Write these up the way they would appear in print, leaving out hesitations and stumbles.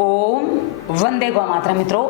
ओम वंदे गौ मातरम। मित्रों,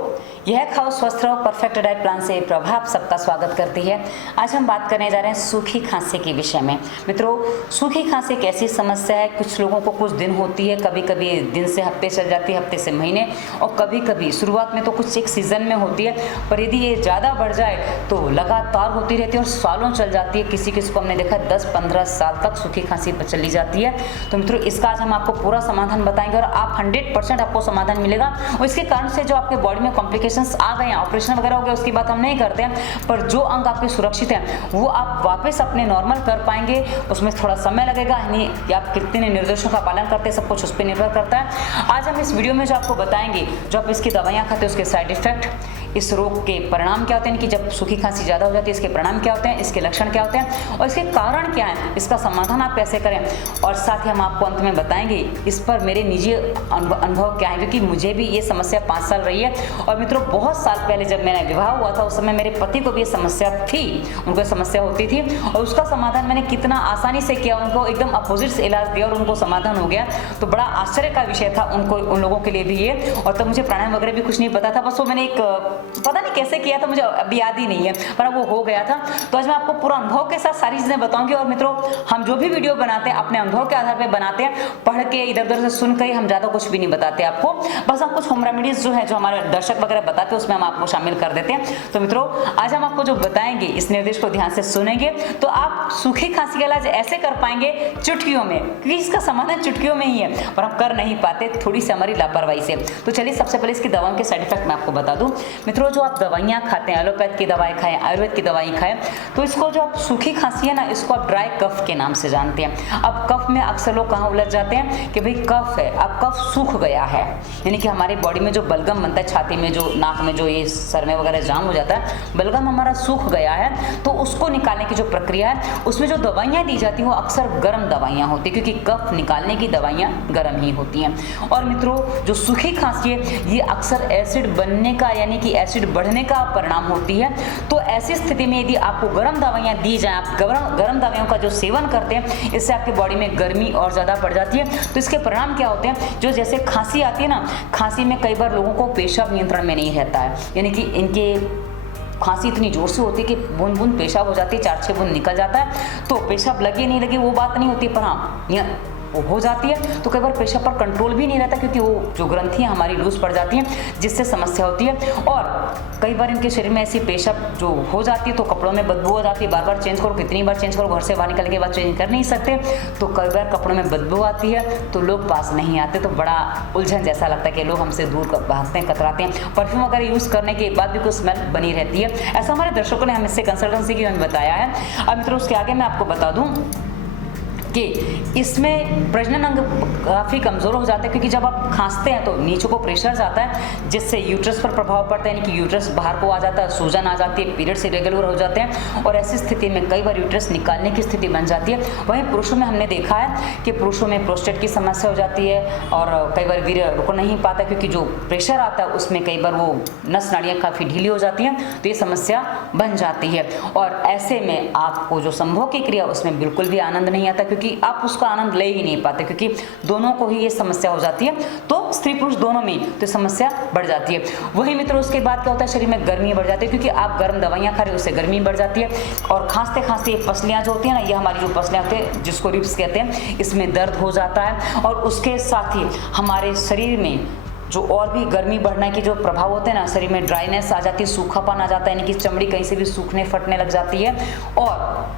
यह खाओ स्वस्थ रहो परफेक्ट डाइट प्लान से प्रभाव सबका स्वागत करती है। आज हम बात करने जा रहे हैं सूखी खांसी के विषय में। मित्रों, सूखी खांसी एक ऐसी समस्या है, कुछ लोगों को कुछ दिन होती है, कभी कभी दिन से हफ्ते चल जाती है, हफ्ते से महीने, और कभी कभी शुरुआत में तो कुछ एक सीजन में होती है, पर यदि ये ज़्यादा बढ़ जाए तो लगातार होती रहती है और सालों चल जाती है। किसी किसी को हमने देखा 10-15 साल तक सूखी खांसी चली जाती है। तो मित्रों, इसका आज हम आपको पूरा समाधान बताएंगे और आप 100% आपको समाधान मिलेगा। और इसके कारण से जो आपके बॉडी में कॉम्प्लिकेशंस आ गए हैं, ऑपरेशन वगैरह हो गया, उसकी बात हम नहीं करते हैं, पर जो अंग आपके सुरक्षित हैं वो आप वापस अपने नॉर्मल कर पाएंगे। उसमें थोड़ा समय लगेगा, यानी कि आप कितने निर्देशों का पालन करते हैं, सब कुछ उस पर निर्भर करता है। आज हम इस वीडियो में जो आपको बताएंगे, जो आप इसकी दवाइयाँ खाते हैं उसके साइड इफेक्ट, इस रोग के परिणाम क्या होते हैं, कि जब सूखी खांसी ज़्यादा हो जाती है इसके परिणाम क्या होते हैं, इसके लक्षण क्या होते हैं और इसके कारण क्या है, इसका समाधान आप कैसे करें, और साथ ही हम आपको अंत में बताएंगे इस पर मेरे निजी अनुभव क्या है, क्योंकि मुझे भी ये समस्या 5 साल रही है। और मित्रों, बहुत साल पहले जब मेरा विवाह हुआ था उस समय मेरे पति को भी ये समस्या थी, उनको समस्या होती थी, और उसका समाधान मैंने कितना आसानी से किया, उनको एकदम अपोजिट से इलाज दिया और उनको समाधान हो गया। तो बड़ा आश्चर्य का विषय था उन लोगों के लिए भी ये। और तब मुझे प्राणायाम वगैरह भी कुछ नहीं पता था, बस वो मैंने एक पता नहीं कैसे किया था, मुझे अभी याद ही नहीं है, पर वो हो गया था। तो आज मैं आपको पूरा अनुभव के साथ सारी चीजें बताऊंगी। और मित्रों, हम जो भी वीडियो बनाते हैं अपने अनुभव के आधार पर बनाते हैं, पढ़ के इधर उधर से सुन के हम ज्यादा कुछ भी नहीं बताते आपको, बस हम कुछ होम रेमेडीज जो है जो हमारे दर्शक वगैरह बताते हैं उसमें हम आपको शामिल कर देते हैं। तो मित्रों, आज हम आपको जो बताएंगे इस निर्देश को ध्यान से सुनेंगे तो आप सूखी खांसी का इलाज ऐसे कर पाएंगे चुटकियों में, क्योंकि इसका समाधान चुटकियों में ही है, पर हम कर नहीं पाते थोड़ी सी हमारी लापरवाही से। तो चलिए सबसे पहले इसकी दवाओं के साइड इफेक्ट मैं आपको बता दूं। मित्रों, जो आप दवाइयाँ खाते हैं, एलोपैथ की दवाई खाएं, आयुर्वेद की दवाई खाएं, तो इसको जो आप सूखी खांसी है ना, इसको आप ड्राई कफ के नाम से जानते हैं। अब कफ में अक्सर लोग कहाँ उलझ जाते हैं कि भाई कफ है, अब कफ सूख गया है, यानी कि हमारी बॉडी में जो बलगम बनता है, छाती में जो, नाक में जो, ये सर में वगैरह जाम हो जाता है, बलगम हमारा सूख गया है, तो उसको निकालने की जो प्रक्रिया है उसमें जो दवाइयाँ दी जाती हैं वो अक्सर गर्म दवाइयाँ होती है, क्योंकि कफ निकालने की दवाइयाँ गर्म ही होती हैं। और मित्रों, जो सूखी खांसी है ये अक्सर एसिड बनने का, यानी कि एसिड बढ़ने का परिणाम होती है। तो ऐसी स्थिति में यदि आपको गर्म दवाइयाँ दी जाए, आप गर्म दवाइयों का जो सेवन करते हैं, इससे आपकी बॉडी में गर्मी और ज़्यादा बढ़ जाती है। तो इसके परिणाम क्या होते हैं, जो जैसे खांसी आती है ना, खांसी में कई बार लोगों को पेशाब नियंत्रण में नहीं रहता है, यानी कि इनके खांसी इतनी जोर से होती है कि बूंद बूंद पेशाब हो जाती है, 4-6 बूंद निकल जाता है। तो पेशाब लगे नहीं लगे वो बात नहीं होती, पर हाँ वो हो जाती है। तो कई बार पेशाब पर कंट्रोल भी नहीं रहता, क्योंकि वो जो ग्रंथियाँ हमारी लूज पड़ जाती हैं, जिससे समस्या होती है। और कई बार इनके शरीर में ऐसी पेशाब जो हो जाती है तो कपड़ों में बदबू हो जाती है, बार बार चेंज करो, कितनी बार चेंज करो, घर से बाहर निकलने के बाद चेंज कर नहीं सकते, तो कई बार कपड़ों में बदबू आती है, तो लोग पास नहीं आते, तो बड़ा उलझन जैसा लगता है कि लोग हमसे दूर भागते हैं, कतराते हैं। परफ्यूम वगैरह यूज़ करने के बाद भी कुछ स्मेल बनी रहती है, ऐसा हमारे दर्शकों ने हमें इससे कंसल्टेंसी की हमें बताया है। अब मित्रों, उसके आगे मैं आपको बता दूँ कि इसमें प्रजनन अंग काफ़ी कमज़ोर हो जाता है, क्योंकि जब आप खांसते हैं तो नीचे को प्रेशर जाता है, जिससे यूट्रस पर प्रभाव पड़ता है, यानी कि यूट्रस बाहर को आ जाता है, सूजन आ जाती है, पीरियड्स इरेगुलर हो जाते हैं, और ऐसी स्थिति में कई बार यूट्रस निकालने की स्थिति बन जाती है। वहीं पुरुषों में हमने देखा है कि पुरुषों में प्रोस्टेट की समस्या हो जाती है, और कई बार वीर्य रुक नहीं पाता, क्योंकि जो प्रेशर आता है उसमें कई बार वो नस नाड़ियाँ काफ़ी ढीली हो जाती हैं, तो ये समस्या बन जाती है। और ऐसे में आपको जो संभोग की क्रिया उसमें बिल्कुल भी आनंद नहीं आता, क्योंकि आप उसका आनंद ले ही नहीं पाते, क्योंकि दोनों को ही ये समस्या हो जाती है, तो स्त्री पुरुष दोनों में तो समस्या बढ़ जाती है। वही मित्रों, उसके बाद क्या होता है, शरीर में गर्मी बढ़ जाती है, क्योंकि आप गर्म दवाइयाँ खा रहे हो, उससे गर्मी बढ़ जाती है। और खांसते खांसते ये पसलियाँ जो होती हैं ना, ये हमारी जो पसलियाँ होती हैं जिसको रिब्स कहते हैं, इसमें दर्द हो जाता है। और उसके साथ ही हमारे शरीर में जो और भी गर्मी बढ़ने के जो प्रभाव होते हैं ना, शरीर में ड्राइनेस आ जाती है, सूखापन आ जाता है, यानी कि चमड़ी कहीं से भी सूखने फटने लग जाती है, और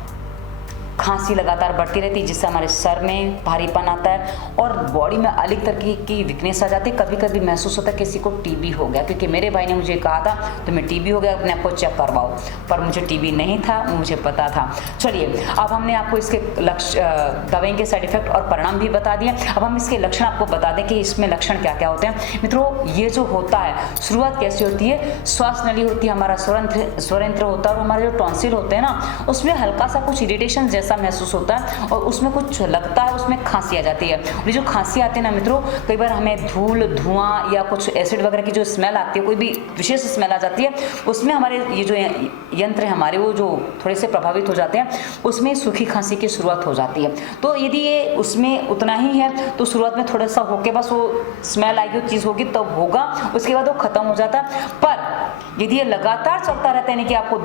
खांसी लगातार बढ़ती रहती है, जिससे हमारे सर में भारीपन आता है और बॉडी में अलग तरह की वीकनेस आ जाती है। कभी कभी महसूस होता है किसी को टीबी हो गया, क्योंकि मेरे भाई ने मुझे कहा था तुम्हें टीबी हो गया, अपने आप को चेक करवाओ, पर मुझे टीबी नहीं था, मुझे पता था। चलिए, अब हमने आपको इसके दवाई के साइड इफेक्ट और परिणाम भी बता दिए। अब हम इसके लक्षण आपको बता दें कि इसमें लक्षण क्या क्या होते हैं। मित्रों, ये जो होता है शुरुआत कैसी होती है, श्वास नली होती है, हमारा स्वरंत्र होता है, और हमारे जो टॉन्सिल होते हैं ना, उसमें हल्का सा कुछ इरिटेशन जैसा जैसा महसूस होता है और उसमें कुछ लगता है, उसमें खांसी आ जाती है। और ये जो खांसी आती है ना मित्रों, कई बार हमें धूल, धुआं या कुछ एसिड वगैरह की जो स्मेल आती है, कोई भी विशेष स्मेल आ जाती है, उसमें हमारे ये जो यंत्र है हमारे वो जो थोड़े से प्रभावित हो जाते हैं, उसमें सूखी खांसी की शुरुआत हो जाती है। तो यदि ये उसमें उतना ही है तो शुरुआत में थोड़ा सा होके बस वो स्मेल आएगी, वो चीज़ होगी तब होगा, उसके बाद वो खत्म हो जाता है। पर यदि ये लगातार चलता रहता है, यानी कि आपको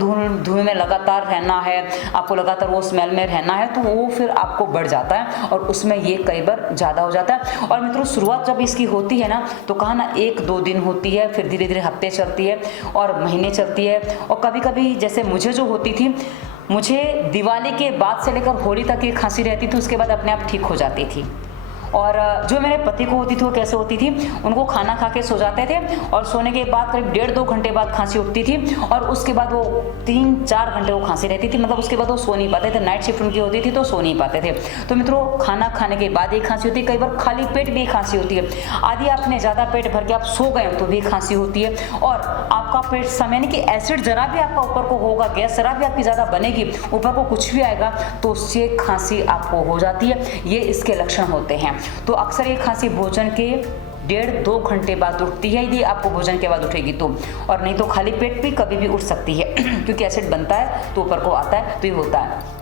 धुएं में लगातार रहना है, आपको लगातार वो स्मेल में रहना है, तो वो फिर आपको बढ़ जाता है और उसमें ये कई बार ज़्यादा हो जाता है। और मित्रों शुरुआत जब इसकी होती है ना, तो कहा ना 1-2 दिन होती है, फिर धीरे धीरे हफ्ते चलती है और महीने चलती है। और कभी कभी जैसे मुझे जो होती थी, मुझे दिवाली के बाद से लेकर होली तक ये खांसी रहती थी, उसके बाद अपने आप ठीक हो जाती थी। और जो मेरे पति को होती थी वो कैसे होती थी, उनको खाना खा के सो जाते थे और सोने के बाद करीब 1.5-2 घंटे बाद खांसी उठती थी और उसके बाद वो 3-4 घंटे वो खांसी रहती थी, मतलब उसके बाद वो सो नहीं पाते थे। नाइट शिफ्ट उनकी होती थी तो सो नहीं पाते थे। तो मित्रों खाना खाने के बाद एक खांसी होती है, कई बार खाली पेट भी खांसी होती है, आदि आपने ज़्यादा पेट भर के आप सो गए तो भी खांसी होती है। और आपका पेट समय नहीं कि एसिड जरा भी आपका ऊपर को होगा, गैस जरा भी आपकी ज़्यादा बनेगी, ऊपर को कुछ भी आएगा तो उससे खांसी आपको हो जाती है। ये इसके लक्षण होते हैं। तो अक्सर ये खांसी भोजन के 1.5-2 घंटे बाद उठती है, यदि आपको भोजन के बाद उठेगी तो, और नहीं तो खाली पेट भी कभी भी उठ सकती है क्योंकि एसिड बनता है तो ऊपर को आता है, तो ये होता है।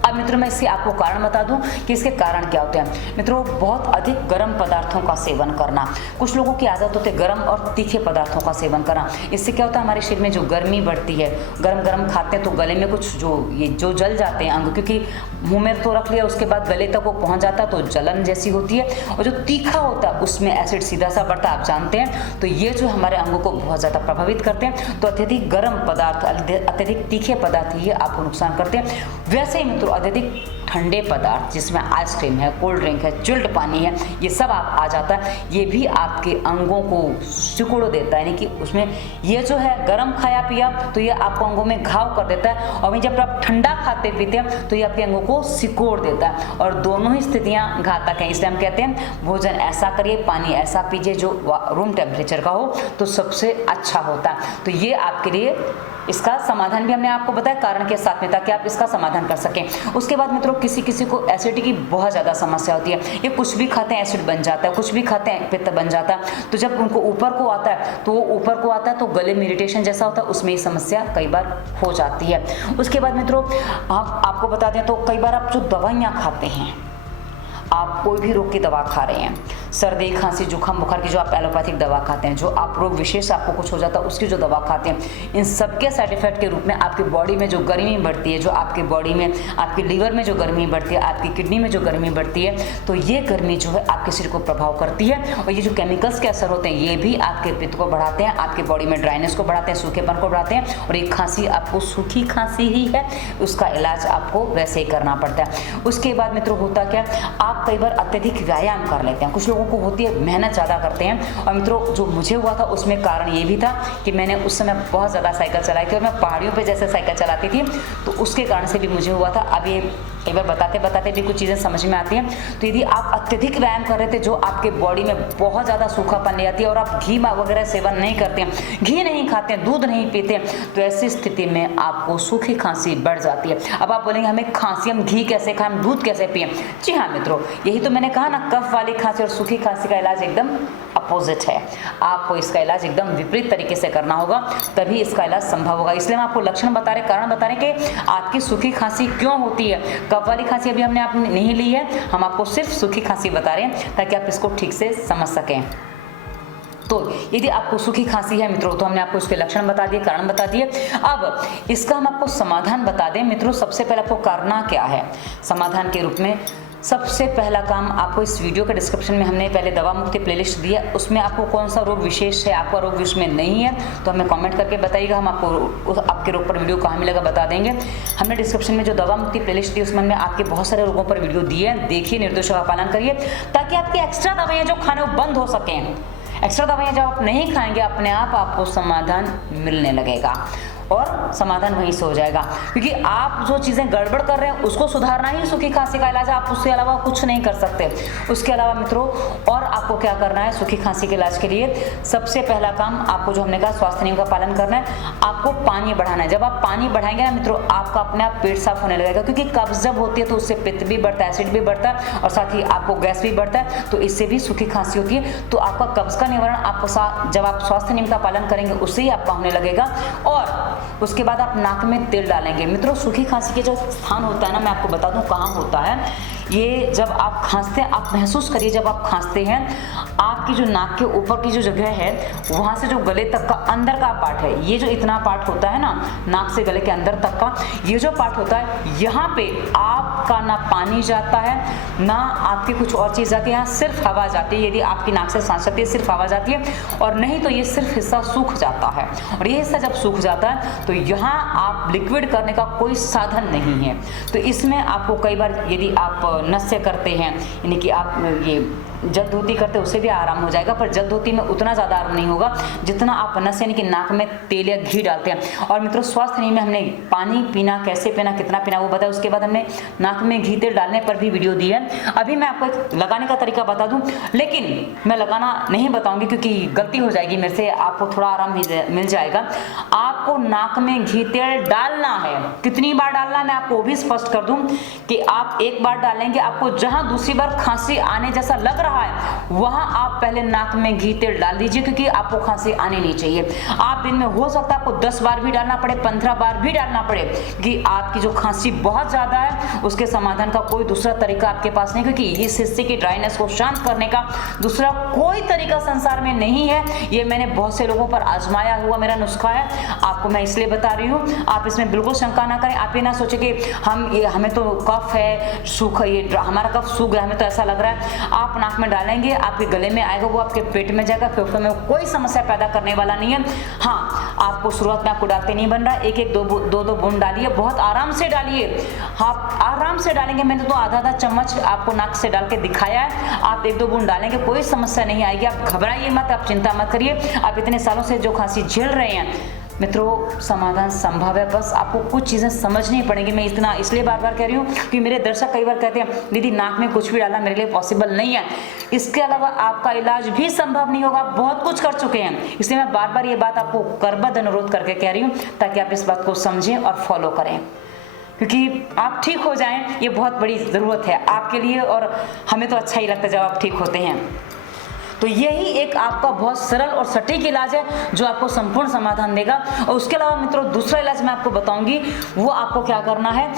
अब मित्रों मैं इसके आपको कारण बता दूं कि इसके कारण क्या होते हैं। मित्रों बहुत अधिक गर्म पदार्थों का सेवन करना, कुछ लोगों की आदत होती है गर्म और तीखे पदार्थों का सेवन करना। इससे क्या होता है, हमारे शरीर में जो गर्मी बढ़ती है, गरम गरम खाते हैं तो गले में कुछ जो जल जाते हैं अंग, क्योंकि मुंह में तो रख लिया उसके बाद गले तक वो पहुंच जाता है तो जलन जैसी होती है। और जो तीखा होता है उसमें एसिड सीधा सा बढ़ता है, आप जानते हैं। तो ये जो हमारे अंगों को बहुत ज़्यादा प्रभावित करते हैं। तो अत्यधिक गर्म पदार्थ, अत्यधिक तीखे पदार्थ ये आपको नुकसान करते हैं। वैसे ही मित्रों अत्यधिक ठंडे पदार्थ जिसमें आइसक्रीम है, कोल्ड ड्रिंक है, चिल्ड पानी है, ये सब आ जाता है, ये भी आपके अंगों को सिकुड़ देता है। यानी कि उसमें ये जो है गर्म खाया पिया तो ये आपको अंगों में घाव कर देता है, और वहीं जब आप ठंडा खाते पीते हैं तो ये आपके अंगों को सिकोड़ देता है। और दोनों ही स्थितियां घातक हैं। इसलिए हम कहते हैं भोजन ऐसा करिए, पानी ऐसा पीजिए जो रूम टेम्परेचर का हो, तो सबसे अच्छा होता है। तो ये आपके लिए इसका समाधान भी हमने आपको बताया कारण के साथ में, ताकि आप इसका समाधान कर सकें। उसके बाद मित्रों किसी किसी को एसिडिटी की बहुत ज़्यादा समस्या होती है, ये कुछ भी खाते हैं एसिड बन जाता है, कुछ भी खाते हैं पित्त बन जाता है। तो जब उनको ऊपर को आता है तो वो ऊपर को आता है तो गले में इरिटेशन जैसा होता है, उसमें ये समस्या कई बार हो जाती है। उसके बाद मित्रों आपको बता दें तो कई बार आप जो दवाइयाँ खाते हैं, आप कोई भी रोग की दवा खा रहे हैं, सर्दी खांसी जुकाम बुखार की जो आप एलोपैथिक दवा खाते हैं, जो आप रोग विशेष आपको कुछ हो जाता है उसकी जो दवा खाते हैं, इन सबके साइड इफेक्ट के रूप में आपकी बॉडी में जो गर्मी बढ़ती है, जो आपकी बॉडी में आपके लीवर में जो गर्मी बढ़ती है, आपकी किडनी में जो गर्मी बढ़ती है, तो ये गर्मी जो है आपके शरीर को प्रभाव करती है। और ये जो केमिकल्स के असर होते हैं ये भी आपके पित्त को बढ़ाते हैं, आपके बॉडी में ड्राइनेस को बढ़ाते हैं, सूखेपन को बढ़ाते हैं। और ये खांसी आपको सूखी खांसी ही है, उसका इलाज आपको वैसे ही करना पड़ता है। उसके बाद मित्रों होता क्या, आप कई बार अत्यधिक व्यायाम कर लेते हैं, कुछ लोगों को होती है मेहनत ज़्यादा करते हैं। और मित्रों जो मुझे हुआ था उसमें कारण ये भी था कि मैंने उस समय बहुत ज़्यादा साइकिल चलाई थी और मैं पहाड़ियों पे जैसे साइकिल चलाती थी, तो उसके कारण से भी मुझे हुआ था। अब ये एक बार बताते बताते भी कुछ चीज़ें समझ में आती हैं। तो यदि आप अत्यधिक व्यायाम कर रहे थे जो आपके बॉडी में बहुत ज़्यादा सूखापन ले जाती है और आप घी वगैरह सेवन नहीं करते हैं, घी नहीं खाते हैं, दूध नहीं पीते हैं, तो ऐसी स्थिति में आपको सूखी खांसी बढ़ जाती है। अब आप बोलेंगे हमें खांसी, हम घी कैसे खाएं, हम दूध कैसे पिएं? जी हाँ मित्रों, यही तो मैंने कहा ना, कफ वाली खांसी और सूखी खांसी का इलाज एकदम अपोजिट है। आपको इसका इलाज एकदम विपरीत तरीके से करना होगा, तभी इसका इलाज संभव होगा। इसलिए हम आपको लक्षण बता रहे, कारण बता रहे कि आपकी सूखी खांसी क्यों होती है। कफ वाली खांसी अभी हमने आपने नहीं ली है, हम आपको सिर्फ सूखी खांसी बता रहे हैं ताकि आप इसको ठीक से समझ सकें। तो यदि आपको सूखी खांसी है मित्रों, तो हमने आपको इसके लक्षण बता दिए, कारण बता दिए। अब इसका हम आपको समाधान बता दें मित्रों। सबसे पहले आपको करना क्या है समाधान के रूप में, सबसे पहला काम आपको इस वीडियो के डिस्क्रिप्शन में हमने पहले दवा मुक्ति प्लेलिस्ट दी है, उसमें आपको कौन सा रोग विशेष है, आपका रोग उसमें नहीं है तो हमें कमेंट करके बताइएगा, हम आपको आपके रोग पर वीडियो कहाँ मिलेगा बता देंगे। हमने डिस्क्रिप्शन में जो दवा मुक्ति प्लेलिस्ट दी उसमें हमने आपके बहुत सारे रोगों पर वीडियो दिए हैं, देखिए, निर्देशों का पालन करिए ताकि आपकी एक्स्ट्रा दवाइयाँ जो खाने वो बंद हो सकें। एक्स्ट्रा दवाइयाँ जब आप नहीं खाएंगे अपने आप आपको समाधान मिलने लगेगा। और समाधान वहीं से हो जाएगा। क्योंकि आप जो चीज़ें गड़बड़ कर रहे हैं उसको सुधारना ही सूखी खांसी का इलाज है, आप उसके अलावा कुछ नहीं कर सकते। उसके अलावा मित्रों और आपको क्या करना है सूखी खांसी के इलाज के लिए, सबसे पहला काम आपको जो हमने कहा स्वास्थ्य नियम का पालन करना है, आपको पानी बढ़ाना है। जब आप पानी बढ़ाएंगे ना मित्रों, आपका अपने आप पेट साफ होने लगेगा। क्योंकि कब्ज जब होती है तो उससे पित्त भी बढ़ता है, एसिड भी बढ़ता है और साथ ही आपको गैस भी बढ़ता है, तो इससे भी सूखी खांसी होती है। तो आपका कब्ज का निवारण आपको जब आप स्वास्थ्य नियम का पालन करेंगे उससे ही आपका होने लगेगा। और उसके बाद आप नाक में तेल डालेंगे। मित्रों सूखी खांसी के जो स्थान होता है ना, मैं आपको बता दूं कहाँ होता है। ये जब आप खांसते हैं, आप महसूस करिए जब आप खांसते हैं, आपकी जो नाक के ऊपर की जो जगह है वहां से जो गले तक का अंदर का पार्ट है, ये जो इतना पार्ट होता है ना नाक से गले के अंदर तक का, ये जो पार्ट होता है, यहाँ पे आपका ना पानी जाता है ना आपकी कुछ और चीज जाती है, यहाँ सिर्फ हवा जाती है। यदि आपकी नाक से सांस चलती है सिर्फ हवा जाती है, और नहीं तो ये सिर्फ हिस्सा सूख जाता है। और ये हिस्सा जब सूख जाता है तो यहाँ आप लिक्विड करने का कोई साधन नहीं है। तो इसमें आपको कई बार यदि आप नस्य करते हैं, यानी कि आप ये जल धोती करते हैं, उससे भी आराम हो जाएगा, पर जल धोती में उतना ज़्यादा आराम नहीं होगा जितना आप नस यानी कि नाक में तेल या घी डालते हैं। और मित्रों स्वास्थ्य नियम में हमने पानी पीना, कैसे पीना, कितना पीना वो बताया। उसके बाद हमने नाक में घी तेल डालने पर भी वीडियो दी है। अभी मैं आपको एक लगाने का तरीका बता दूं, लेकिन मैं लगाना नहीं बताऊंगी क्योंकि गलती हो जाएगी मेरे से, आपको थोड़ा आराम मिल जाएगा। आपको नाक में घी तेल डालना है। कितनी बार डालना है मैं आपको वो भी स्पष्ट कर दूं कि आप एक बार डालेंगे, आपको जहां दूसरी बार खांसी आने जैसा लग रहा है वहां आप पहले नाक में घी तेल डाल दीजिए, क्योंकि आपको खांसी आनी नहीं चाहिए। आप दिन में हो सकता है आपको 10 बार भी डालना पड़े, 15 बार भी डालना पड़े, कि आपकी जो खांसी बहुत ज्यादा है उसके समाधान का कोई दूसरा तरीका आपके पास नहीं, क्योंकि इस हिस्से की ड्राइनेस को शांत करने का दूसरा कोई तरीका संसार में नहीं है। ये मैंने बहुत से लोगों पर आजमाया हुआ मेरा नुस्खा है, आपको मैं इसलिए बता रही हूँ। आप इसमें बिल्कुल शंका ना करें। आप ये ना सोचे कि हमें तो कफ है, सूख, ये हमारा कफ सूख गया, हमें तो ऐसा लग रहा है। आप नाक में डालेंगे, आपके गले में आएगा, वो आपके पेट में जाएगा, फेफड़ों में कोई समस्या पैदा करने वाला नहीं है। हाँ, आपको शुरुआत में आपको डालते नहीं बन रहा, एक एक दो दो बूंद डालिए, बहुत आराम से डालिए। आप आराम से डालेंगे, मैंने तो आधा चम्मच आपको नाक से डाल के दिखाया है। आप 1-2 बूंद डालेंगे, कोई समस्या नहीं आएगी। आप घबराइए मत, आप चिंता मत करिए। आप इतने सालों से जो खांसी झेल रहे हैं मित्रों, समाधान संभव है, बस आपको कुछ चीजें समझनी पड़ेंगी। मैं इतना इसलिए बार बार कह रही हूँ कि मेरे दर्शक कई बार कहते हैं दीदी नाक में कुछ भी डालना मेरे लिए पॉसिबल नहीं है, इसके अलावा आपका इलाज भी संभव नहीं होगा, बहुत कुछ कर चुके हैं। इसलिए मैं बार बार ये बात आपको करबद्ध अनुरोध करके कह रही हूँ, ताकि आप इस बात को समझें और फॉलो करें, क्योंकि आप ठीक हो जाएं ये बहुत बड़ी ज़रूरत है आपके लिए, और हमें तो अच्छा ही लगता है जब आप ठीक होते हैं। तो यही एक आपका बहुत सरल और सटीक इलाज है जो आपको संपूर्ण समाधान देगा। और उसके अलावा मित्रों दूसरा इलाज मैं आपको बताऊंगी, वो आपको क्या करना है,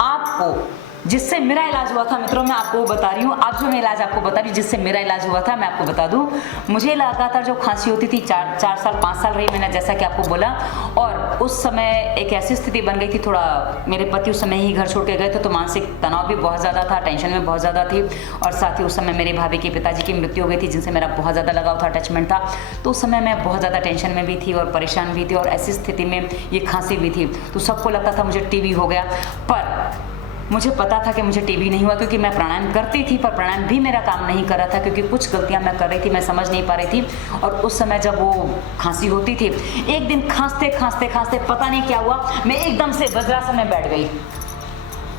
आपको जिससे मेरा इलाज हुआ था मित्रों, मैं आपको बता रही हूँ। अब जो मैं इलाज आपको बता रही हूँ जिससे मेरा इलाज हुआ था, मैं आपको बता दूं। मुझे लगातार जो खांसी होती थी 4 साल 5 साल रही, मैंने जैसा कि आपको बोला। और उस समय एक ऐसी स्थिति बन गई थी, थोड़ा मेरे पति उस समय ही घर छोड़ के गए थे, तो मानसिक तनाव भी बहुत ज़्यादा था, टेंशन में बहुत ज़्यादा थी। और साथ ही उस समय मेरे भाभी के पिताजी की मृत्यु हो गई थी, जिनसे मेरा बहुत ज़्यादा लगाव था, अटैचमेंट था। तो उस समय मैं बहुत ज़्यादा टेंशन में भी थी और परेशान भी थी, और ऐसी स्थिति में ये खांसी भी थी। तो सबको लगता था मुझे टीबी हो गया, पर मुझे पता था कि मुझे टीबी नहीं हुआ, क्योंकि मैं प्राणायाम करती थी, पर प्राणायाम भी मेरा काम नहीं कर रहा था, क्योंकि कुछ गलतियां मैं कर रही थी, मैं समझ नहीं पा रही थी। और उस समय जब वो खांसी होती थी, एक दिन खांसते खांसते खांसते पता नहीं क्या हुआ, मैं एकदम से वज्रासन में बैठ गई।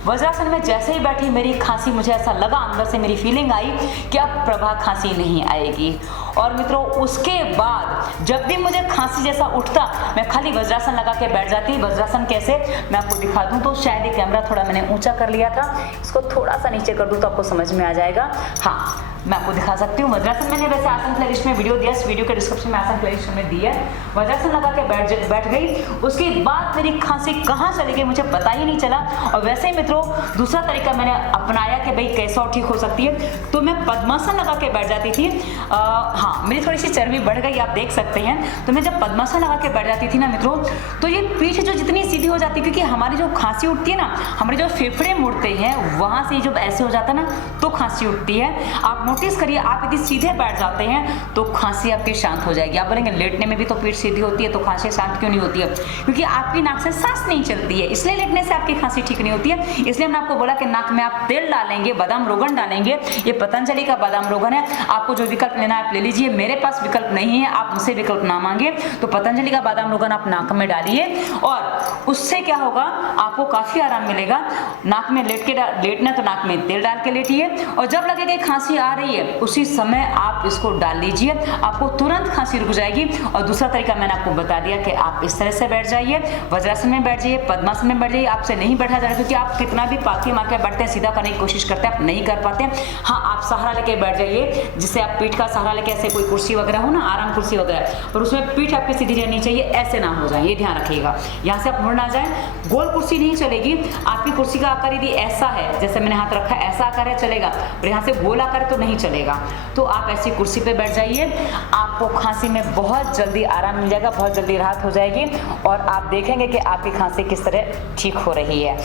वज्रासन में जैसे ही बैठी मेरी खांसी, मुझे ऐसा लगा, अंदर से मेरी फीलिंग आई कि अब प्रभा खांसी नहीं आएगी। और मित्रों उसके बाद जब भी मुझे खांसी जैसा उठता, मैं खाली वज्रासन लगा के बैठ जाती। वज्रासन कैसे, मैं आपको दिखा दूं। तो शायद ये कैमरा थोड़ा मैंने ऊंचा कर लिया था, इसको थोड़ा सा नीचे कर दूं तो आपको समझ में आ जाएगा। हाँ, मैं आपको दिखा सकती हूँ वज्रासन। मैंने वैसे आसन प्लेलिस्ट में वीडियो दिया, इस वीडियो के डिस्क्रिप्शन में आसन प्लेलिस्ट में दी है। वज्रासन लगा के बैठ गई। उसके बाद मेरी खांसी कहाँ चली गई मुझे पता ही नहीं चला। और वैसे ही मित्रों दूसरा तरीका मैंने अपनाया कि भाई कैसे और ठीक हो सकती है, तो मैं पद्मासन लगा के बैठ जाती थी। हाँ, मेरी थोड़ी सी चर्बी बढ़ गई, आप देख सकते हैं। तो मैं जब पद्मासन लगा के बैठ जाती थी ना मित्रों, तो ये पीठ जो जितनी सीधी हो जाती, क्योंकि हमारी जो खांसी उठती है ना, हमारे जो फेफड़े मुड़ते हैं वहां से जब ऐसे हो जाता है ना, तो खांसी उठती है। आप नोटिस करिए, आप यदि सीधे बैठ जाते हैं तो खांसी आपकी शांत हो जाएगी। आप बोलेंगे लेटने में भी तो पीठ सीधी होती है, तो खांसी शांत क्यों नहीं होती है? क्योंकि आपकी नाक से सांस नहीं चलती है, इसलिए लेटने से आपकी खांसी ठीक नहीं होती है। इसलिए मैंने आपको बोला कि नाक में आप तेल डालेंगे, बादाम रोगन डालेंगे। ये पतंजलि का बादाम रोगन है, आपको जो विकल्प लेना है आप ले लीजिए। लीजिए। मेरे पास विकल्प नहीं है, आप मुझसे विकल्प ना मांगे, तो पतंजलि का बादाम रोगन आप नाक में डालिए और उससे क्या होगा, आपको काफी आराम मिलेगा। नाक में लेटना तो नाक में तेल डाल के लेटिए और जब लगेगा खांसी आ रही है उसी समय आप इसको डाल लीजिए, आपको तुरंत खांसी रुक जाएगी। और दूसरा तरीका मैंने आपको बता दिया कि आप इस तरह से बैठ जाइए, वज्रासन में बैठ जाइए, पद्मासन में बैठ जाइए। आपसे नहीं बैठा जा रहा क्योंकि आप कितना भी पाथी मार के बैठते हैं, सीधा करने की कोशिश करते हैं, आप नहीं कर पाते। हाँ, आप सहारा लेके बैठ जाइए, जिससे आप पीठ का सहारा लेके, ऐसे कोई कुर्सी वगैरह हो ना, आराम कुर्सी वगैरह, पर उसमें पीठ आपकी सीधी रहनी चाहिए, ऐसे ना हो जाए, ये ध्यान रखिएगा। यहाँ से आप मुड़ ना जाए। गोल कुर्सी नहीं चलेगी, आपकी कुर्सी का आकार यदि ऐसा है, जैसे मैंने हाथ रखा है ऐसा आकार है चलेगा, और यहाँ से गोल आकार तो नहीं चलेगा। तो आप ऐसी कुर्सी पे बैठ जाइए, आपको खांसी में बहुत जल्दी आराम मिल जाएगा, बहुत जल्दी राहत हो जाएगी और आप देखेंगे कि आपकी खांसी किस तरह ठीक हो रही है।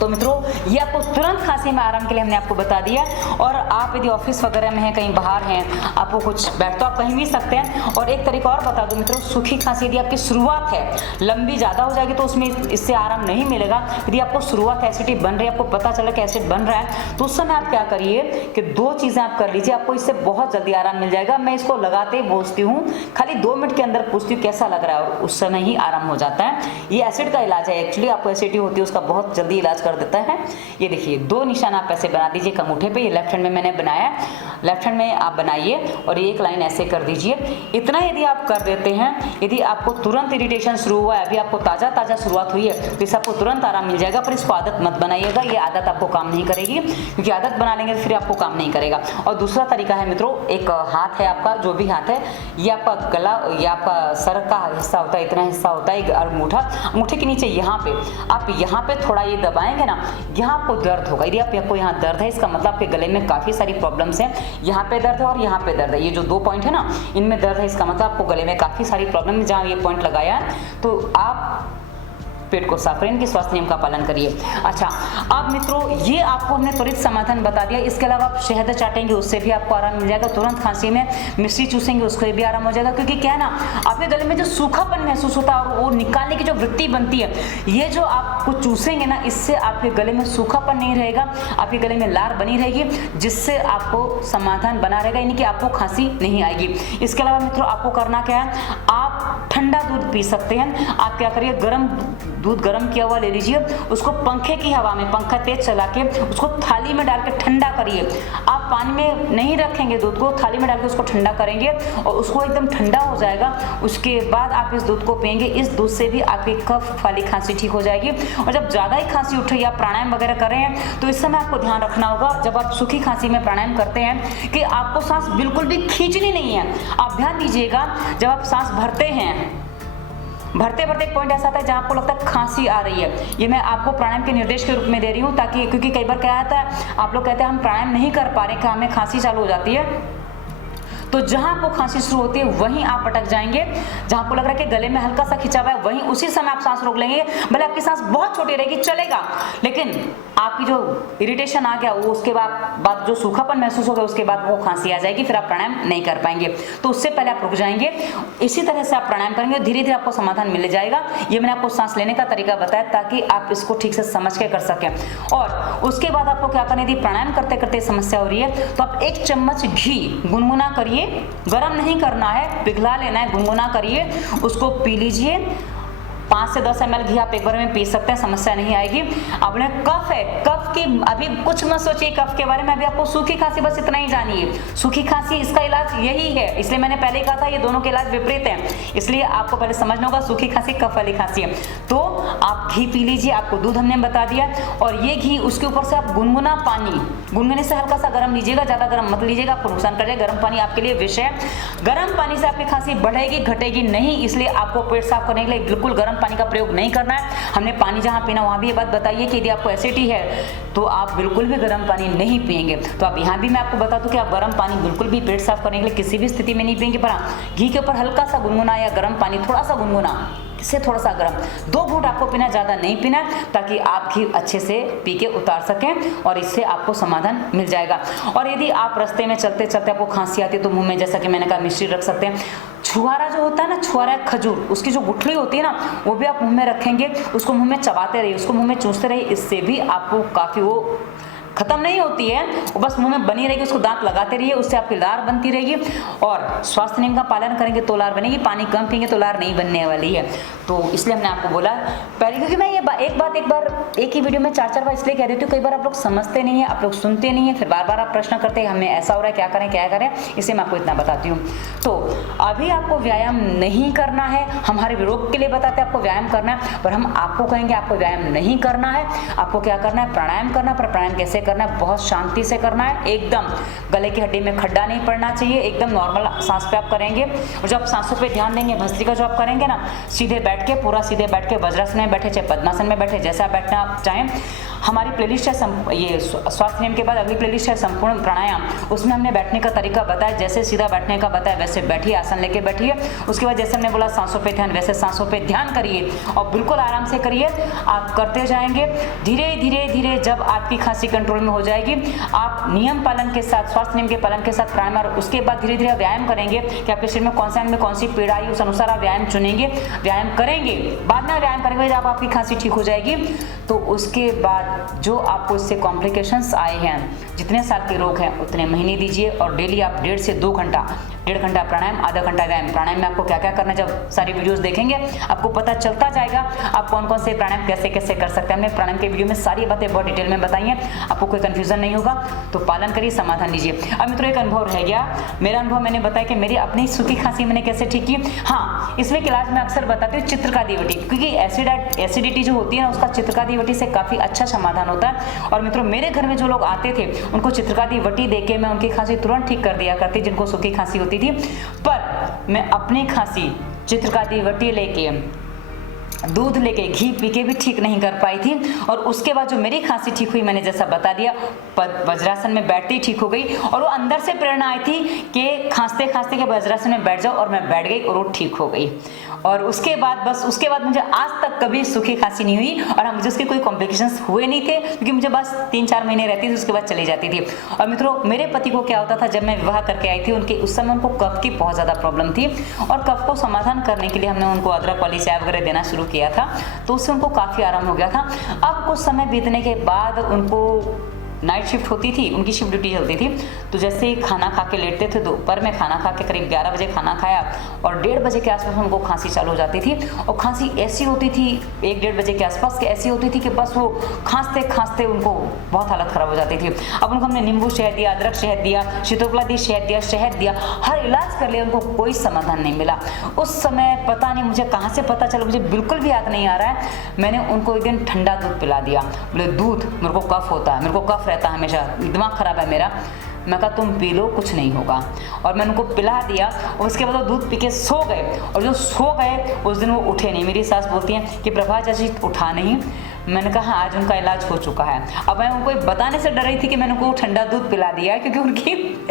तो मित्रों, ये आपको तुरंत खांसी में आराम के लिए हमने आपको बता दिया। और आप यदि ऑफिस वगैरह में हैं, कहीं बाहर हैं, आपको कुछ बैठ तो आप कहीं भी सकते हैं। और एक तरीका और बता दूं मित्रों, सूखी खांसी यदि आपकी शुरुआत है, लंबी ज़्यादा हो जाएगी तो उसमें इससे आराम नहीं मिलेगा। यदि आपको शुरुआत एसिडिटी बन रही है, आपको पता चला कि एसिड बन रहा है, तो उस समय आप क्या करिए कि 2 चीज़ें आप कर लीजिए, आपको इससे बहुत जल्दी आराम मिल जाएगा। मैं इसको लगाते ही पूछती हूँ, खाली 2 मिनट के अंदर पूछती हूँ कैसा लग रहा है, और उस समय ही आराम हो जाता है। ये एसिड का इलाज है, एक्चुअली आपको एसिडिटी होती है उसका बहुत जल्दी इलाज कर देता है। ये देखिए 2 निशान आप ऐसे बना दीजिए अंगूठे पे, ये लेफ्ट हैंड में मैंने बनाया, लेफ्ट हैंड में आप बनाइए और ये एक लाइन ऐसे कर दीजिए। इतना यदि आप कर देते हैं, यदि आपको तुरंत इरिटेशन शुरू हुआ है, अभी आपको ताज़ा शुरुआत हुई है, तो इससे आपको तुरंत आराम मिल जाएगा। पर इसको आदत मत बनाइएगा, ये आदत आपको काम नहीं करेगी, क्योंकि आदत बना लेंगे तो फिर आपको काम नहीं करेगा। और दूसरा तरीका है मित्रों, एक हाथ है आपका, जो भी हाथ है, ये आपका गला, ये आपका सर का हिस्सा होता है, इतना हिस्सा होता है, अंगूठे के नीचे यहाँ पे, आप यहाँ पे थोड़ा ये दबाएंगे ना, यहाँ आपको दर्द होगा। यदि आपको यहाँ दर्द है, इसका मतलब आपके गले में काफी सारी प्रॉब्लम्स हैं। यहाँ पे दर्द है और यहाँ पे दर्द है, ये जो 2 पॉइंट है ना, इनमें दर्द है, इसका मतलब आपको गले में काफी सारी प्रॉब्लम है। जहाँ ये पॉइंट लगाया है तो आप पेट को साफ करें, इनके स्वास्थ्य नियम का पालन करिए। अच्छा, अब मित्रों, ये आपको हमने त्वरित समाधान बता दिया। इसके अलावा आप शहद चाटेंगे, उससे भी आपको आराम मिल जाएगा। तुरंत खांसी में मिश्री चूसेंगे, उसको भी आराम हो जाएगा। क्योंकि क्या है ना, आपके गले में जो सूखापन महसूस होता है और वो निकालने की जो वृत्ति बनती है, ये जो आपको चूसेंगे ना, इससे आपके गले में सूखापन नहीं रहेगा, आपके गले में लार बनी रहेगी, जिससे आपको समाधान बना रहेगा, यानी कि आपको खांसी नहीं आएगी। इसके अलावा मित्रों, आपको करना क्या है, आप ठंडा दूध पी सकते हैं। आप क्या करिए, दूध गर्म किया हुआ ले लीजिए, उसको पंखे की हवा में, पंखा तेज चला के उसको थाली में डाल के ठंडा करिए। आप पानी में नहीं रखेंगे दूध को, थाली में डाल के उसको ठंडा करेंगे और उसको एकदम ठंडा हो जाएगा। उसके बाद आप इस दूध को पिएंगे। इस दूध से भी आपकी कफ वाली खांसी ठीक हो जाएगी। और जब ज़्यादा ही खांसी उठ रही है, आप प्राणायाम वगैरह कर रहे हैं, तो इस समय आपको ध्यान रखना होगा, जब आप सूखी खांसी में प्राणायाम करते हैं, कि आपको सांस बिल्कुल भी खींचनी नहीं है। आप ध्यान दीजिएगा, जब आप सांस भरते हैं, भरते एक पॉइंट ऐसा आता है जहां आपको लगता है खांसी आ रही है। ये मैं आपको प्राणायाम के निर्देश के रूप में दे रही हूँ, ताकि, क्योंकि कई बार क्या आता है, आप लोग कहते हैं हम प्राणायाम नहीं कर पा रहे, कि हमें खांसी चालू हो जाती है, तो जहां आपको खांसी शुरू होती है वहीं आप अटक जाएंगे। जहां आपको लग रहा है कि गले में हल्का सा खिंचा हुआ है, वहीं उसी समय आप सांस रोक लेंगे। भले आपकी सांस बहुत छोटी रहेगी, चलेगा, लेकिन आपकी जो इरिटेशन आ गया, वो उसके बाद जो सूखापन महसूस हो गया, उसके बाद वो खांसी आ जाएगी, फिर आप प्राणायाम नहीं कर पाएंगे। तो उससे पहले आप रुक जाएंगे। इसी तरह से आप प्राणायाम करेंगे, धीरे धीरे आपको समाधान मिल जाएगा। ये मैंने आपको सांस लेने का तरीका बताया, ताकि आप इसको ठीक से समझ के कर सकें। और उसके बाद आपको क्या करना है, यदि प्राणायाम करते करते समस्या हो रही है, तो आप 1 चम्मच घी गुनगुना करिए, गरम नहीं करना है, पिघला लेना है, गुनगुना करिए, उसको पी लीजिए। 5 से 10 ml घी आप एक बार में पी सकते हैं, समस्या नहीं आएगी। आपने कफ है, कफ की अभी कुछ मत सोचिए कफ के बारे में, अभी आपको सूखी खांसी बस इतना ही जानिए। सूखी खांसी, इसका इलाज यही है, इसलिए मैंने पहले ही कहा था ये दोनों के इलाज विपरीत हैं, इसलिए आपको पहले समझना होगा सूखी खांसी कफ वाली खांसी है। तो आप घी पी लीजिए, आपको दूध हमने बता दिया, और ये घी उसके ऊपर से आप गुनगुना पानी, गुनगुने से हल्का सा गर्म लीजिएगा, ज्यादा गर्म मत लीजिएगा, आपको नुकसान कर जाएगा। गर्म पानी आपके लिए विष है। गर्म पानी से आपकी खांसी बढ़ेगी घटेगी नहीं, इसलिए आपको पेट साफ करने के लिए बिल्कुल गर्म पानी का प्रयोग नहीं करना है। हमने पानी जहां पीना वहां भी ये बात बताइए कि यदि आपको एसिडिटी है तो आप बिल्कुल भी गर्म पानी नहीं पिएंगे। तो अब यहाँ भी मैं आपको बता दूं कि आप गर्म पानी बिल्कुल भी पेट साफ करने के लिए किसी भी स्थिति में नहीं पिएंगे, पर घी के ऊपर हल्का सा गुनगुना या गर्म पानी, थोड़ा सा गुनगुना से थोड़ा सा गर्म, 2 घूंट आपको पीना, ज्यादा नहीं पीना, ताकि आप घी अच्छे से पी के उतार सकें, और इससे आपको समाधान मिल जाएगा। और यदि आप रास्ते में चलते चलते आपको खांसी आती है, तो मुंह में, जैसा कि मैंने कहा, मिश्री रख सकते हैं। छुहारा जो होता है ना, छुहारा खजूर, उसकी जो गुठली होती है ना, वो भी आप मुंह में रखेंगे, उसको मुंह में चबाते रहिए, उसको मुंह में चूसते रहिए, इससे भी आपको काफी वो खत्म नहीं होती है, वो बस मुंह में बनी रहेगी, उसको दांत लगाते रहिए, उससे आपकी लार बनती रहेगी। और स्वास्थ्य नियम का पालन करेंगे तो लार बनेगी, पानी कम पिएंगे तो लार नहीं बनने वाली है। तो इसलिए हमने आपको बोला पहले, क्योंकि मैं ये एक ही वीडियो में 4-4 बार इसलिए कह देती हूँ, कई बार आप लोग समझते नहीं है, आप लोग सुनते नहीं है, फिर बार बार आप प्रश्न करते हैं हमें ऐसा हो रहा है, क्या करें क्या करें, इसे मैं आपको इतना बताती हूँ। तो अभी आपको व्यायाम नहीं करना है, हमारे रोग के लिए बताते हैं आपको व्यायाम करना है, पर हम आपको कहेंगे आपको व्यायाम नहीं करना है, आपको क्या करना है, प्राणायाम करना है। पर प्राणायाम कैसे करना है, बहुत शांति से करना है, एकदम गले की हड्डी में खड्डा नहीं पड़ना चाहिए, एकदम नॉर्मल सांस पे आप करेंगे। और जब आप सांसों पे ध्यान देंगे, भस्त्रिका जो आप करेंगे ना, सीधे बैठ के, पूरा सीधे बैठ के, वज्रासन में बैठे चाहे पद्मासन में बैठे, जैसा आप बैठना आप चाहें। हमारी प्लेलिस्ट है ये स्वास्थ्य नियम के बाद अगली प्लेलिस्ट है संपूर्ण प्राणायाम, उसमें हमने बैठने का तरीका बताया, जैसे सीधा बैठने का बताया वैसे बैठिए, आसन लेके बैठिए। उसके बाद जैसे हमने बोला सांसों पे ध्यान, वैसे सांसों पे ध्यान करिए और बिल्कुल आराम से करिए। आप करते जाएंगे धीरे धीरे धीरे, जब आपकी खांसी कंट्रोल में हो जाएगी, आप नियम पालन के साथ, स्वास्थ्य नियम के पालन के साथ प्राणायाम, और उसके बाद धीरे धीरे व्यायाम करेंगे कि आपके शरीर में कौन से अंग में कौन सी पीड़ा आई, उस अनुसार आप व्यायाम चुनेंगे, व्यायाम करेंगे। बाद में व्यायाम करेंगे जब आपकी खांसी ठीक हो जाएगी, तो उसके बाद जो आपको इससे कॉम्प्लिकेशंस आए हैं, जितने साल के रोग हैं उतने महीने दीजिए। और डेली आप 1.5 से 2 घंटा, 1.5 घंटा प्राणायाम, आधा घंटा व्यायाम। प्राणायाम में आपको क्या क्या करना है, जब सारी वीडियोस देखेंगे आपको पता चलता जाएगा आप कौन कौन से प्राणायाम कैसे कैसे कर सकते हैं। हमने प्राणायाम के वीडियो में सारी बातें बहुत डिटेल में बताई हैं, आपको कोई कंफ्यूजन नहीं होगा, तो पालन करिए, समाधान लीजिए। अब मित्रों एक अनुभव रह गया, मेरा अनुभव मैंने बताया कि मेरी अपनी सूखी खांसी मैंने कैसे ठीक की। हाँ, इसमें इलाज मैं अक्सर बताती हूँ चित्रकादी वटी, क्योंकि एसिडिटी जो होती है ना, उसका चित्रकादी वटी से काफी अच्छा समाधान होता है। और मित्रों मेरे घर में जो लोग आते थे उनको चित्रकादी वटी देके मैं उनकी खांसी तुरंत ठीक कर दिया करती, जिनको सूखी खांसी होती थी। पर मैं अपनी खांसी चित्रकादी वटी लेके, दूध लेके, घी पी के भी ठीक नहीं कर पाई थी। और उसके बाद जो मेरी खांसी ठीक हुई, मैंने जैसा बता दिया, वज्रासन में बैठते ही ठीक हो गई। और वो अंदर से प्रेरणा आई थी कि खांसते खांसते के वज्रासन में बैठ जाओ, और मैं बैठ गई और वो ठीक हो गई। और उसके बाद मुझे आज तक कभी सूखी खांसी नहीं हुई, और मुझे उसके कोई कॉम्प्लिकेशंस हुए नहीं थे, क्योंकि मुझे बस 3-4 महीने रहती थी, उसके बाद चली जाती थी। और मित्रों मेरे पति को क्या होता था, जब मैं विवाह करके आई थी उस समय उनको कफ की बहुत ज़्यादा प्रॉब्लम थी, और कफ को समाधान करने के लिए हमने उनको अदरक वाली चाय वगैरह देना शुरू किया था, तो उससे उनको काफ़ी आराम हो गया था। अब कुछ समय बीतने के बाद उनको नाइट शिफ्ट होती थी, उनकी शिफ्ट ड्यूटी चलती थी, तो जैसे ही खाना खा के लेटते थे, दोपहर में खाना खा के करीब 11 बजे खाना खाया और 1:30 बजे के आसपास उनको खांसी चालू हो जाती थी। और खांसी ऐसी होती थी 1-1:30 बजे के आसपास कि ऐसी होती थी कि बस वो खांसते खांसते उनको बहुत हालत खराब हो जाती थी। अब उनको हमने नींबू शहद दिया, अदरक शहद दिया, शीतोपलादी शहद दिया, हर इलाज कर लिया, उनको कोई समाधान नहीं मिला। उस समय पता नहीं मुझे कहाँ से पता चला, मुझे बिल्कुल भी याद नहीं आ रहा है, मैंने उनको एक दिन ठंडा दूध पिला दिया। बोले दूध, मेरे को कफ होता है, मेरे को कफ रहता है हमेशा, दिमाग खराब है मेरा। मैं कहा तुम पी लो, कुछ नहीं होगा। और मैंने उनको पिला दिया, और उसके बाद वो दूध पी के सो गए। और जो सो गए उस दिन वो उठे नहीं। मेरी सास बोलती हैं कि प्रभा चाची उठा नहीं। मैंने कहा आज उनका इलाज हो चुका है। अब मैं उनको बताने से डर रही थी कि मैंने उनको ठंडा दूध पिला दिया, क्योंकि उनकी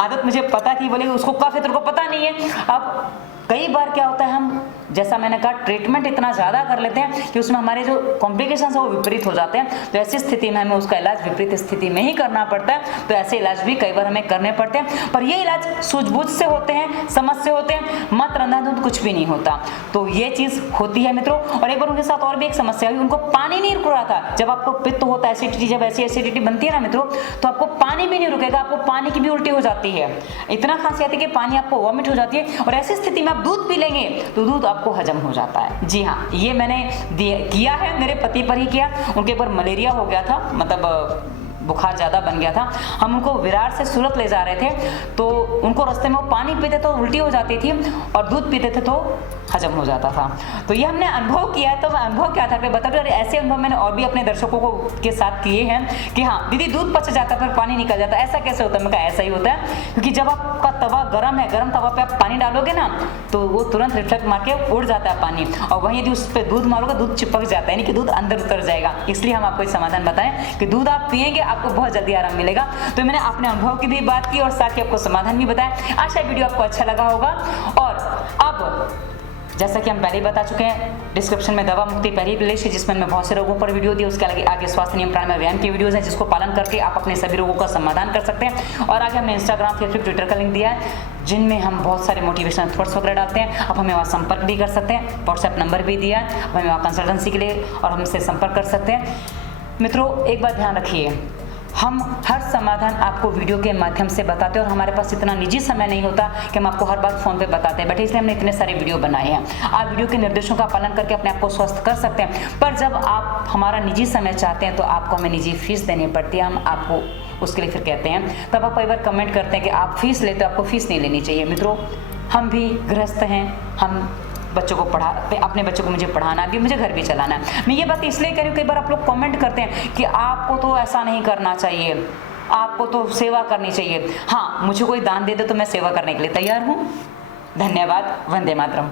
आदत मुझे पता थी। बोले उसको कफ है, तेरे को पता नहीं है। अब कई बार क्या होता है, हम जैसा मैंने कहा ट्रीटमेंट इतना ज़्यादा कर लेते हैं कि उसमें हमारे जो कॉम्प्लिकेशंस है वो विपरीत हो जाते हैं। तो ऐसी स्थिति में हमें उसका इलाज विपरीत स्थिति में ही करना पड़ता है। तो ऐसे इलाज भी कई बार हमें करने पड़ते हैं, पर ये इलाज सूझबूझ से होते हैं, समझ से होते हैं, मात्र अंधाधुंध कुछ भी नहीं होता। तो ये चीज़ होती है मित्रों। और एक बार उनके साथ और भी एक समस्या हुई, उनको पानी नहीं रुक रहा था। जब आपको पित्त होता है, एसिडिटी, जब ऐसी एसिडिटी बनती है ना मित्रों, तो आपको पानी भी नहीं रुकेगा, आपको पानी की भी उल्टी हो जाती है। इतना खांसी आती है कि पानी आपको वॉमिट हो जाती है। और ऐसी स्थिति में आप दूध पी लेंगे तो दूध आपको हजम हो जाता है। जी हाँ, ये मैंने किया है, मेरे पति पर ही किया। उनके ऊपर मलेरिया हो गया था, मतलब बुखार ज़्यादा बन गया था। हम उनको विरार से सूरत ले जा रहे थे, तो उनको रास्ते में वो पानी पीते तो उल्टी हो जाती थी, और दूध पीते थे तो हजम हो जाता था। तो ये हमने अनुभव किया है। तो अनुभव क्या था बता दो, ऐसे अनुभव मैंने और भी अपने दर्शकों को के साथ किए हैं कि हाँ दीदी दूध पच जाता है फिर पानी निकल जाता है, ऐसा कैसे होता है? मैं कहा ऐसा ही होता है, क्योंकि जब आपका तवा गर्म है, गर्म तवा पे आप पानी डालोगे ना, तो वो तुरंत रिफ्लेक्ट मार के उड़ जाता है पानी। और वहीं यदि उस पर दूध मारोगे, दूध चिपक जाता है, यानी कि दूध अंदर उतर जाएगा। इसलिए हम आपको समाधान बताएं कि दूध आप पिएंगे, आपको बहुत जल्दी आराम मिलेगा। तो मैंने अपने अनुभव की भी बात की और साथ ही आपको समाधान भी बताया। आशा वीडियो आपको अच्छा लगा होगा। और अब जैसा कि हम पहले ही बता चुके हैं, डिस्क्रिप्शन में दवा मुक्ति पहली प्लेलिस्ट है, जिसमें मैं बहुत से रोगों पर वीडियो दी। उसके आगे स्वास्थ्य नियम प्राणायाम व्यायाम की वीडियोस हैं, जिसको पालन करके आप अपने सभी रोगों का समाधान कर सकते हैं। और आगे हमने इंस्टाग्राम, फेसबुक, ट्विटर का लिंक दिया है, जिनमें हम बहुत सारे मोटिवेशनल थॉट्स वगैरह डालते हैं। आप हमें वहाँ संपर्क भी कर सकते हैं, व्हाट्सएप नंबर भी दिया है, आप हमें वहाँ कंसल्टेंसी के लिए और हमसे संपर्क कर सकते हैं। मित्रों एक बात ध्यान रखिए, हम हर समाधान आपको वीडियो के माध्यम से बताते हैं और हमारे पास इतना निजी समय नहीं होता कि हम आपको हर बात फ़ोन पे बताते हैं, बट इसलिए हमने इतने सारे वीडियो बनाए हैं। आप वीडियो के निर्देशों का पालन करके अपने आप को स्वस्थ कर सकते हैं, पर जब आप हमारा निजी समय चाहते हैं तो आपको हमें निजी फीस देनी पड़ती है। हम आपको उसके लिए फिर कहते हैं, तब आप कई बार कमेंट करते हैं कि आप फीस लेते हो, आपको फीस नहीं लेनी चाहिए। मित्रों, हम भी गृहस्थ हैं, हम बच्चों को पढ़ाते, अपने बच्चों को मुझे पढ़ाना भी, मुझे घर भी चलाना है। मैं ये बात इसलिए कह रही हूँ, कई बार आप लोग कमेंट करते हैं कि आपको तो ऐसा नहीं करना चाहिए, आपको तो सेवा करनी चाहिए। हाँ, मुझे कोई दान दे दे तो मैं सेवा करने के लिए तैयार हूँ। धन्यवाद। वंदे मातरम।